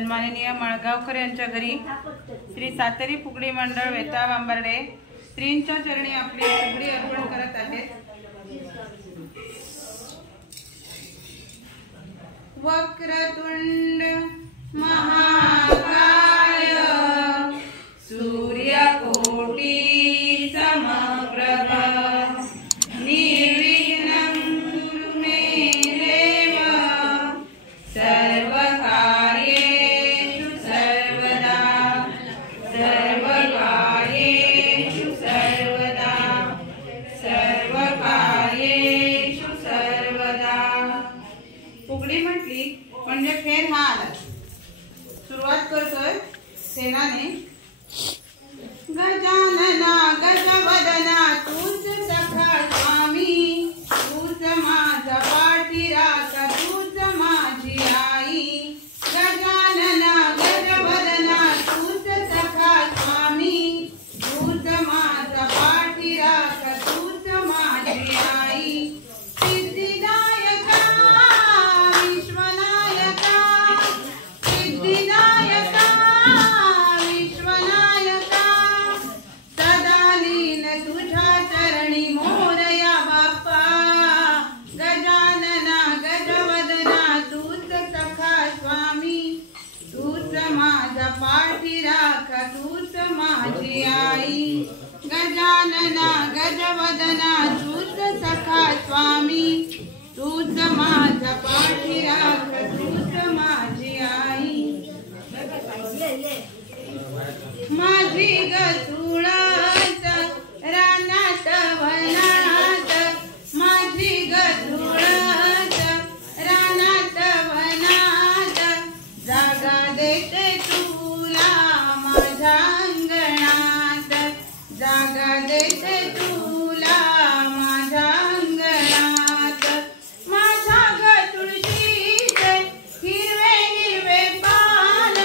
सन्माननीय मळगावकर यांच्या घरी श्री सातेरी फुगडी मंडळ वेताळ आंबर्डे श्रींच्या चरणी आपली फुगडी अर्पण करत आहेत। वक्रतुंड महाकाय सूर्यकोटि समप्रभ निर्विघ्नं कुरु मे देव सर्वकार्येषु सर्वदा सर्वकार्येषु सर्वदा सर्वकार्येषु सर्वदा। फुगडी म्हटली म्हणजे फेर हा आला। सुरुवात करतोय सेनाने। गजानना गजवदना तूच सखा स्वामी, तूच माझा पाठीराखा, तूच माझी आई। गजानना गजवदना तूच सखा स्वामी, तूच माझा पाठीराखा, तूच माझी आई। सिद्धिदायका विश्वनायका, सिद्धिदायका विश्वनायका, सदा लीन तुझ्या चरणी मोरया बाप्पा। गजानना गजवदना तूच सखा स्वामी, तूच माझा पाठीराखा, तूच माझी आई। गजानना गजवदना तूच सखा स्वामी, तूच माझा पाठीराखा, तूच माझी आई। माझी ग तुळस रानात वनात, माझी ग तुळस रानात वनात, जागा देते तुला माझ्या अंगणात, जागा देते तुला माझ्या अंगणात। माझ्या ग तुळशीचे हिरवे हिरवे पान,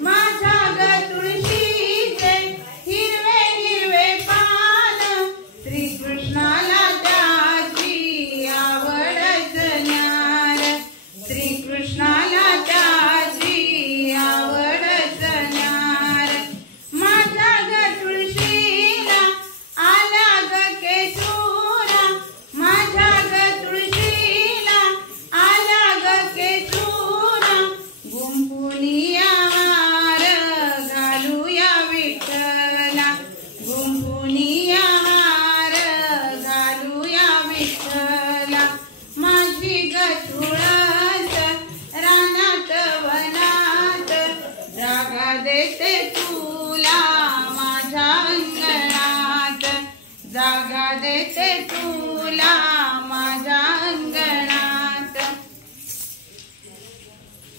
माझ्या ग तुळशीचे हिरवे हिरवे पान, श्रीकृष्णाला त्याची आवडच न्यार, श्रीकृष्णाला त्याची आवडच न्यार। माझ्या ग तुळशीला आला ग केशूरा, माझ्या ग तुळशीला आला ग केशूरा, गुंफुनिया हार घालूया विठ्ठला, गुंफुनिया हार घालूया विठ्ठला। माझी ग तुळस रानात वनात, जागा देते तुला माझ्या अंगणात, जागा देते तुला माझ्या अंगणात।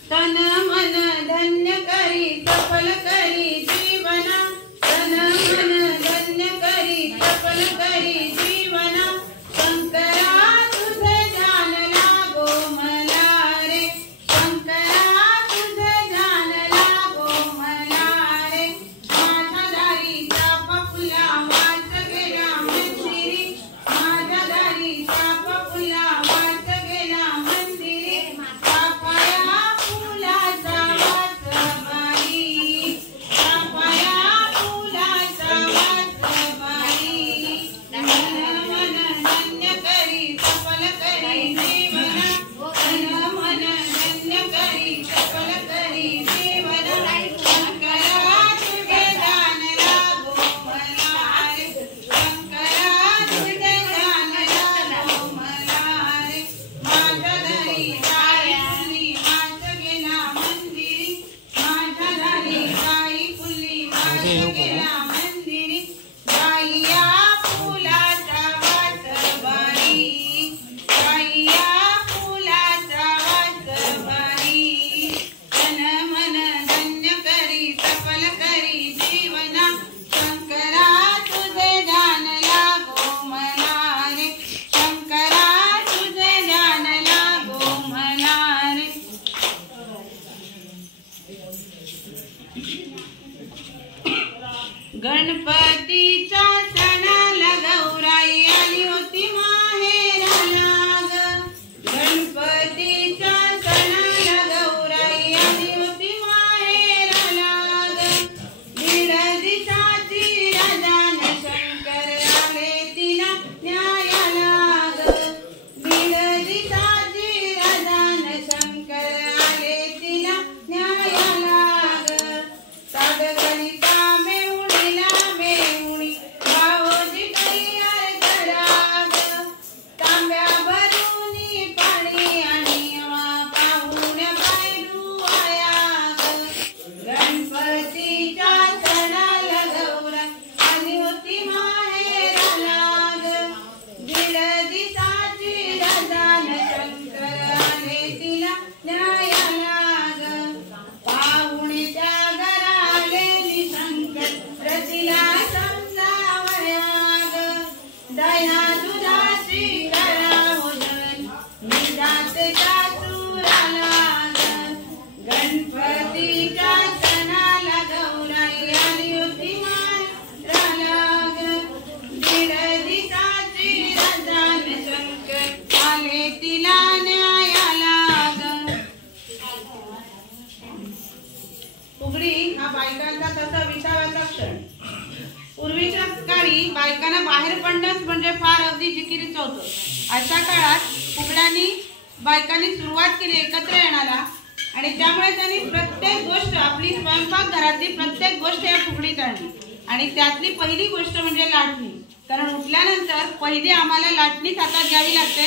तन मन धन्य करी सफल करी जीवना, तन मन धन्य करी सफल करी जीवना। शंकरा तुझे ध्यान लागो मला रे, शंकरा तुझे ध्यान लागो मला रे। माझ्या दारी चाफा फुला वाट गेला मंदिरी, माझ्या दारी चाफा फुला वाट गेला मंदिरी। चाफाया फुलाचा वास बाई, बायकांचा तसा विसाव्याचा क्षण. पूर्वीच्या काळी बायकांना बाहेर पडणंच म्हणजे फार अगदी जिकिरीचं होतं. अशा काळात फुगड्यांनी बायकांनी सुरुवात केली एकत्र येण्याला आणि त्यामुळे त्यांनी प्रत्येक गोष्ट आपली स्वयंपाकघरातली प्रत्येक गोष्ट या फुगडीत आणली. आणि त्यातली पहिली गोष्ट म्हणजे लाटणी. कारण उठल्यानंतर पहिली आम्हाला लाटणीच हातात घ्यावी लागते.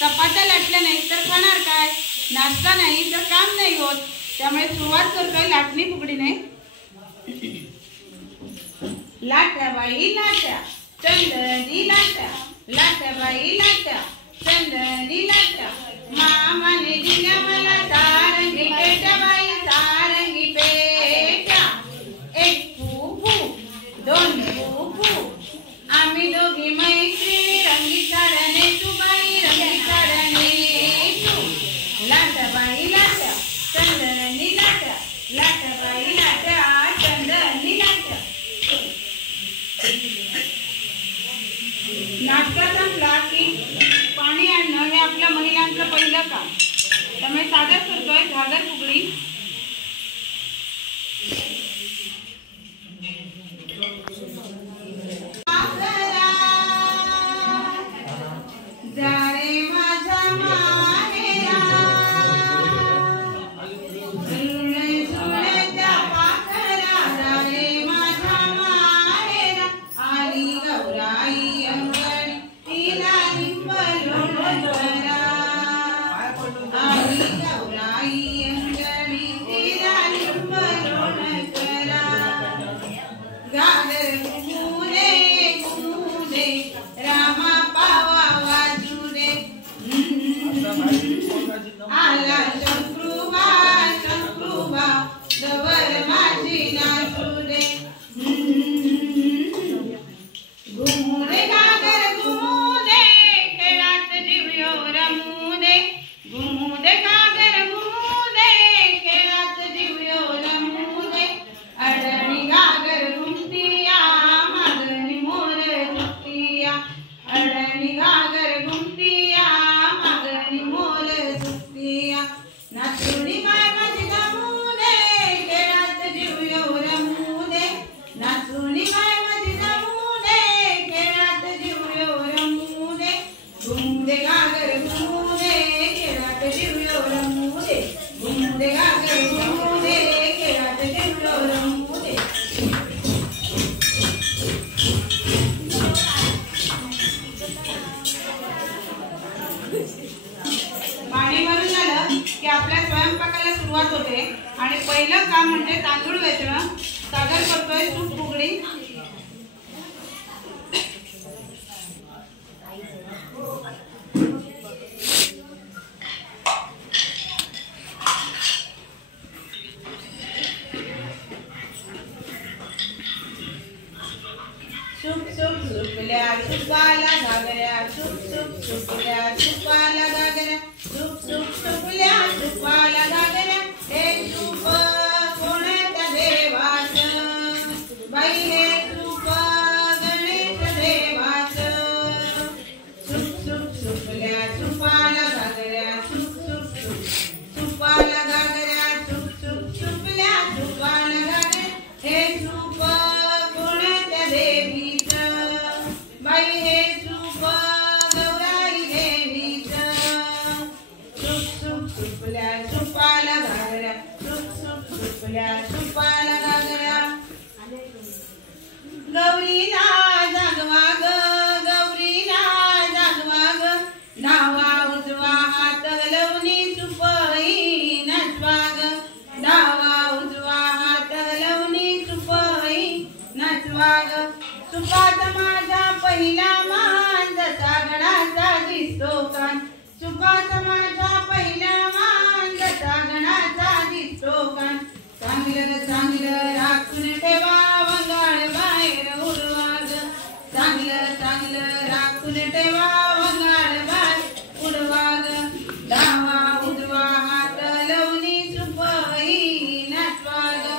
चपात्या लाटल्या नाही तर खाणार काय, नाश्ता नाही तर काम नाही होत. त्यामुळे सुरुवात करतोय लाटणी फुगडीने. लाट्या बाई लाट्या चंदनी लाट्या, लाट्या बाई लाट्या चंदनी लाट्या, मामाने दिल्या मला सारंगी पेट्या बाई सारंगी पेट्या. एक फुफू दोन फुफू आम्ही दोघी मैत्री, रंगी साड्याने तू बाई रंगी साड्याने तू. लाट्या बाई लाट्या चंदनी लाट्या, लाट्या बाई लाट्या चंदनी लाट्या. नाटका संपला की पाणी आणणं हे आपल्या महिलांचं पहिलं काम. त्यामुळे सादर करतोय घागर फुगडी. सुरुवात होते आणि पहिलं काम म्हणजे तांदूळ वेचणं. सादर करतोय सूप फुगडी. सूप सूप सुपल्या सुपाला घागऱ्या, सूप सूप सुपल्या सुपाला घागऱ्या, सूप सूप सुपल्या सुपाला घागऱ्या. हे सूप कोणत्या देवाचं बाई, हे सूप गणेश देवाचं. सूप सूप सुपल्या सुपाला घागऱ्या, सूप सूप सुपाला घागऱ्या, सूप सूप सुपल्या सुपाला घागऱ्या. हे सूप कोणत्या देवीचं बाई, हे सूप गौराई देवीचं. सूप सूप सुपल्या सुपाला घागऱ्या, सूप सूप सुपल्या सुपाला घागऱ्या. गौरीला जागवा ग, गौरीला जागवा ग, डावा उजवा हात हलवणी सुपई नाचवा ग. डावा उजवा हात हलवणी सुपई नाचवा ग. सुपात माझा पहिला मान, जसा गणाचा दिसतो कान. सुपात माझा पहिला मान, जसा गणाचा दिसतो कान. चांगलं चांगलं राखून ठेवा, वंगाळ बाहेर उडवा ग. चांगलं चांगलं राखून ठेवा, वंगाळ बाहेर उडवा ग. डावा उजवा हात हलवणी सुपई नाचवा ग.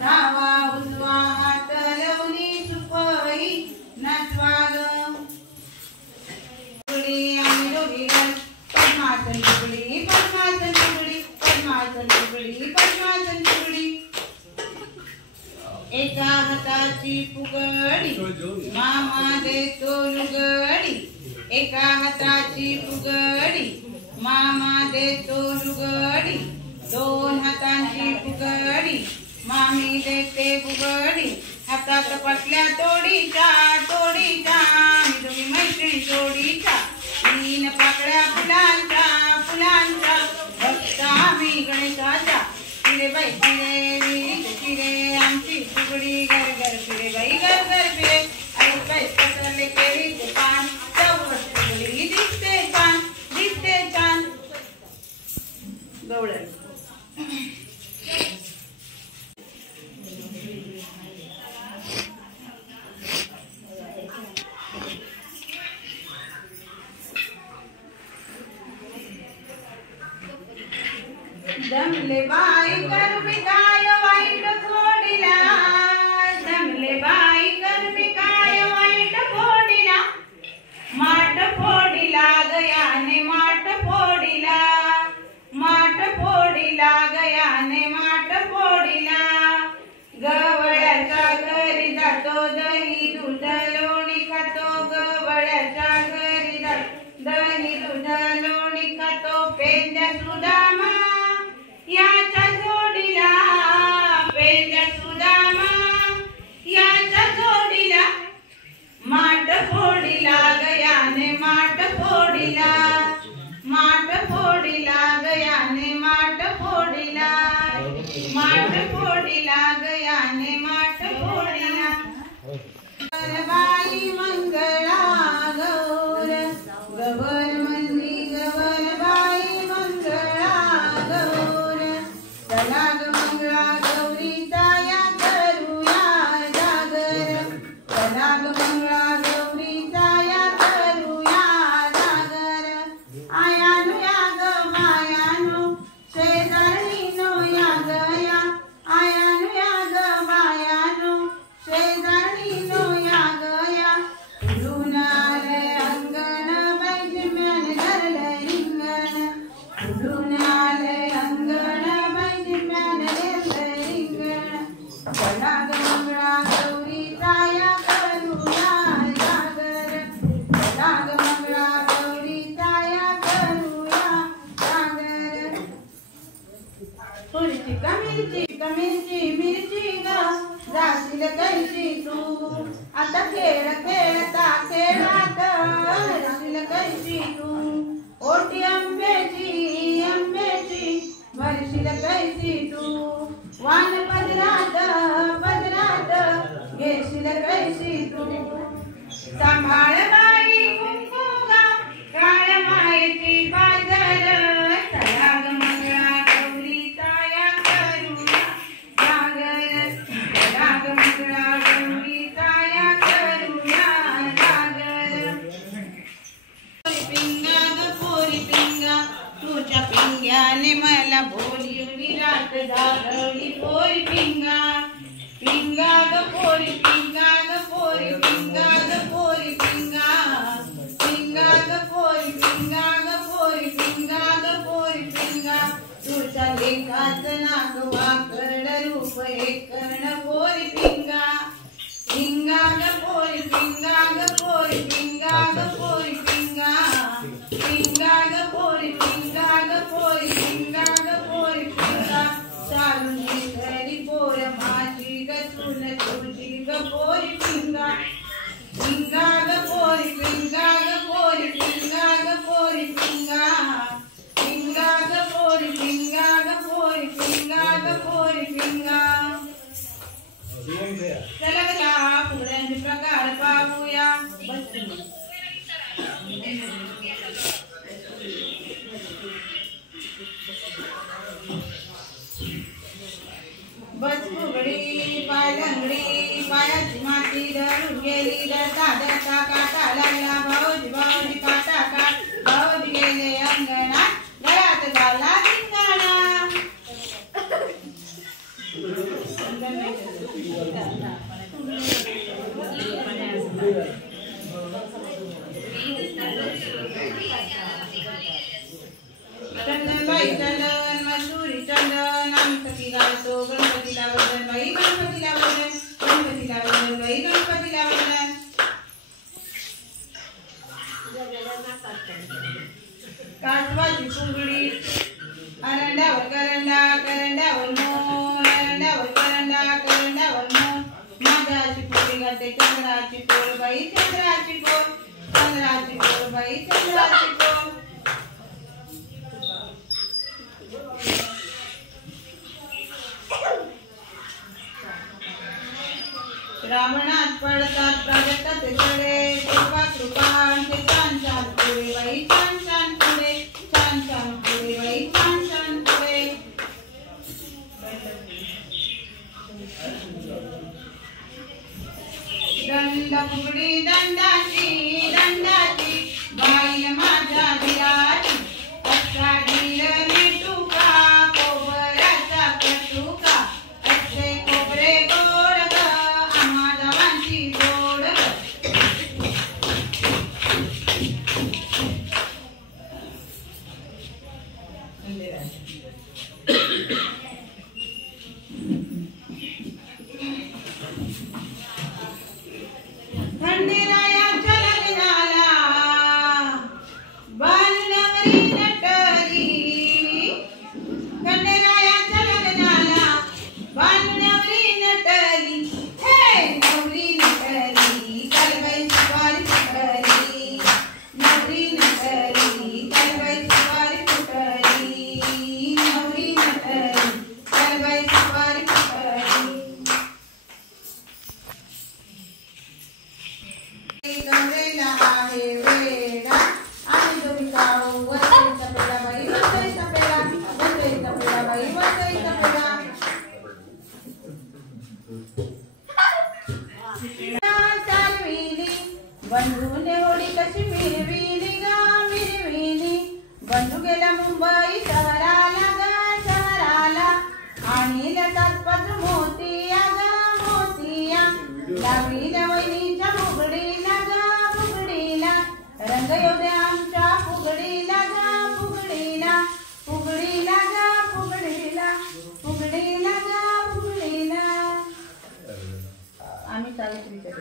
डावा उजवा हात हलवणी सुपई नाचवा ग. आम्ही दोघी पद्मासन फुगडी, पद्मासन फुगडी, पद्मासन फुगडी, पद्मासन फुगडी. हाताची फुगडी मामा देतो लुगडी एका हाताची फुगडी मामा देतो लुगडी दोन हातांची फुगडी मामी देते फुगडी हातात पटल्या तोडीच्या तोडीच्या दोघी मैत्रिणी जोडीच्या तीन पाकळ्या फुलांच्या फुलांच्या भक्त आम्ही गणेशाच्या फिरे बाई फिरे फिरे आमची फुगडी घर घर फिरे बाई घर घर फिरे आई बाई पसरले केळीचे पान चौकट फुगडी दिसते छान गवळण जमले बाई करबी काय वाईट फोडीला जमले बाई करबी काय वाईट फोडीला माठ फोडीला गयाने माठ फोडीला गयाने माठ फोडीला गवळ्याच्या घरी जातो दही दूध लोणी खातो गवळ्याच्या घरी जातो दही दूध लोणी खातो पेंद्या सुदामा याच्या जोडीला पेंद्या सुदामा याच्या जोडीला माठ फोडीला गयाने माठ फोडीला गयाने माठ फोडीला गयाने माठ फोडीला बाई मंगळा गौर गवर मंदी गवर बाई मंगळा गौर चला ग मंगळा गौरीचा या करूया जागर चला ग मंगळा गौरीचा या करूया जागर आयानु या ग मायानु शेजारीनो या गया आयानु या ग मायानु शेजारीनो या गया उडून आले अंगण बैजम्यान धरलं रिंगण उडून आले अंगण बैजम्यान धरलं रिंगण चला ग मंगळा गौरीचा या करूया जागर चला ग मंगळा गौरीचा या करूया जागर थोडीशी मिरची ग जाशील कैशी तू आता खेळ खेळता खेळात जाशील कैशी तू ओटी आंब्याची भरशील कैशी तू वान पदरात घेशील कैशी तू सांभाळ बाई कुंकुगा काळ मायेची बाजार चला ग मंगळा गौरीचा या करूया जागर चला ग मंगळा गौरीचा या करूया जागर पोरी पिंगा तुझ्या पिंग्याने मला बोली विराट जागवली पोरी पिंगा ग पोरी पिंगा ग पोरी पिंगा ग पोरी पिंगा ग पोरी पिंगा ग पोरी पिंगा ग पोरी पिंगा तुझ्या लेखाचं नाक वाकड रूप एक कर्ण पोरी पिंगा ग पोरी पिंगा ग पोरी पिंगा ग पोरी पिंगा ग पोरी पिंगा ग पोरी पिंगा ग पोरी पिंगा चालून घरी पोर माझी ग तुझी ग पोरी पिंगा ग पोरी पिंगा ग पोरी पिंगा ग पोरी पिंगा ग पोरी पिंगा ग पोरी पिंगा ग पोरी पिंगा चला गया फुगड्यांचे प्रकार पाहूया बस फुगडी पाय लंगडी पायाची माती धरून गेली दादाचा काटा लागला भाऊजी काटा भाऊजी गेले अंगणात गळ्यात झाला धिंगाणा चंदनबाई चंदन मसुरी चंदन आम्ही सखी गातो गणपतीला वंदन बाई गणपतीला वंदन कासवाची फुगडी अरंड्यावर करंडा करंड्यावर मोर अरंड्यावर करंडा करंड्यावर मोर माझ्याची फुगडी घालते चंद्राची कोर बाई चंद्राची कोर चंद्राची कोर बाई चंद्राची कोर रावणात पडतात प्राजक्ताचे तडे कृपा कृपांचे छान छान पुढे बाई छान छान पुढे छान छान पुढे बाई छान छान पुढे दंड फुगडी दंडाची दंडाची बाई माझ्या बिराची असा धीर मिटुका कोबराचा कटुका असे कोबरे गोड ग आम्हा गावांची जोड खंडेरायाच्या लग्नाला बालनवरी नटली खंडेरायाच्या लग्नाला बालनवरी नटली हे नवरी नटली कलबाई सुपारी फुटली नवरी नटली कलबाई सुपारी फुटली नवरी नटली कलबाई सुपारी फुटली गंगेला आहे वेडा आणि दोघी जाऊ वसईचा पेडा बाई वसईचा पेडा वसईचा पेडा बाई वसईचा पेडा चालविली बंधूने होडी कशी मिरविली ग मिरविली बंधू गेला मुंबई शहराला ग शहराला आणि लतात पत्र मोतिया ग मोतिया लागली वहिनीच्या फुगडीला ग फुगडीला रंग येऊ दे आमच्या फुगडीला ग फुगडीला फुगडीला ग फुगडीला फुगडीला ग फुगडीला आम्ही सावित्रीच्या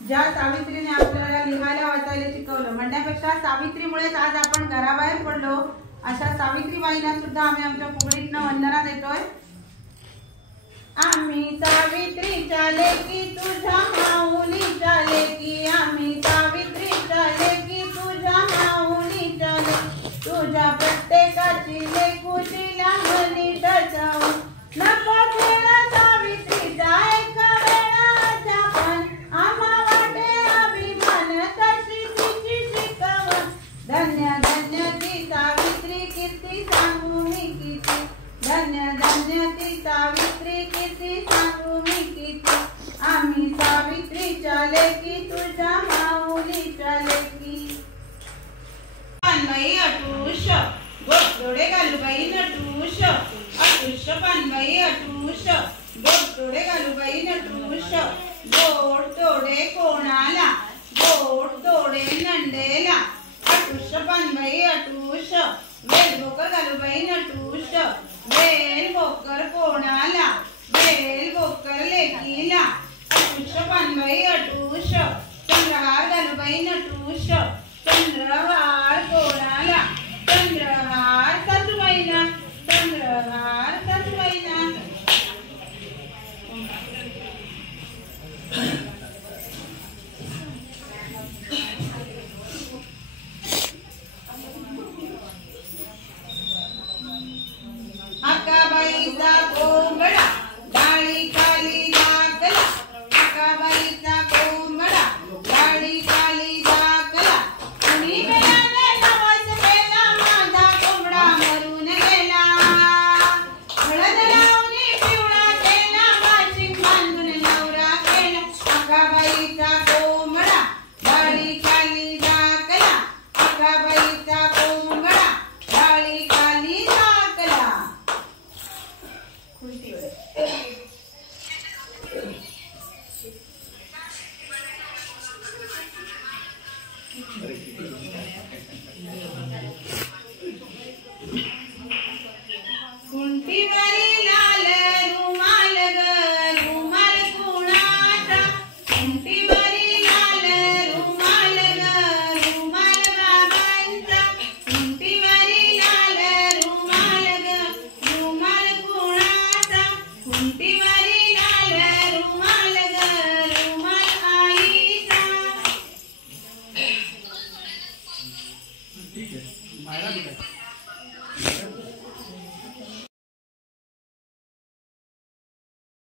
ज्या सावित्रीने आपल्याला लिहायला वाचायला शिकवलं म्हणण्यापेक्षा सावित्रीमुळेच आज आपण घराबाहेर पडलो अशा सावित्रीबाईंना सुद्धा आम्ही आमच्या फुगडीतनं वंदना देतोय आम्ही सावित्रीच्या लेकी तुझ्या माऊलीच्या लेकी आम्ही सावित्रीच्या लेकी तुझ्या माऊलीच्या लेकी तुझ्या प्रत्येकाची लेकुशीला मनी डचाऊ नको खेळ सावित्रीचा एका वेळाच्या पण आम्हा वाटे अभिमान तशी तिची शिकवण धन्य धन्य ती सावित्री कीर्ती सांगू मी किती धन्य धन्य ती सावित्री कीर्ती सांगू मी किती आम्ही सावित्रीच्या लेकी तुझ्या माऊलीच्या लेकी पानबाई अटूश गोडे घालूबाई नटूश अटूश पानबाई अटूश गोडे घालूबाई नटूश गोड तोडे कोणाला गोड तोडे नंडेला अटूश पानबाई अटूश वेल भोकर घालूबाई नटूश वेल भोकर कोणाला वेल भोकर लेकीला अटूश पानबाई अटूश चंद्रहार घालूबाई नटूश चंद्रहार कोणाला चंद्रहार सासूबाईला चंद्रहार सासूबाईला अक्काबाईचा कोंबडा डाळी खाली लागला अक्काबाईचा कोंबडा डाळी खाली लागला कुणी मेल्याने नवस केला माझा कोंबडा मरून गेला हळद लावून पिवळा केला माशी बांधून नवरा केला अक्काबाईचा कोंबडा डाळी खाली लागला अक्काबाईचा कोंबडा डाळी खाली लागला खुर्चीवर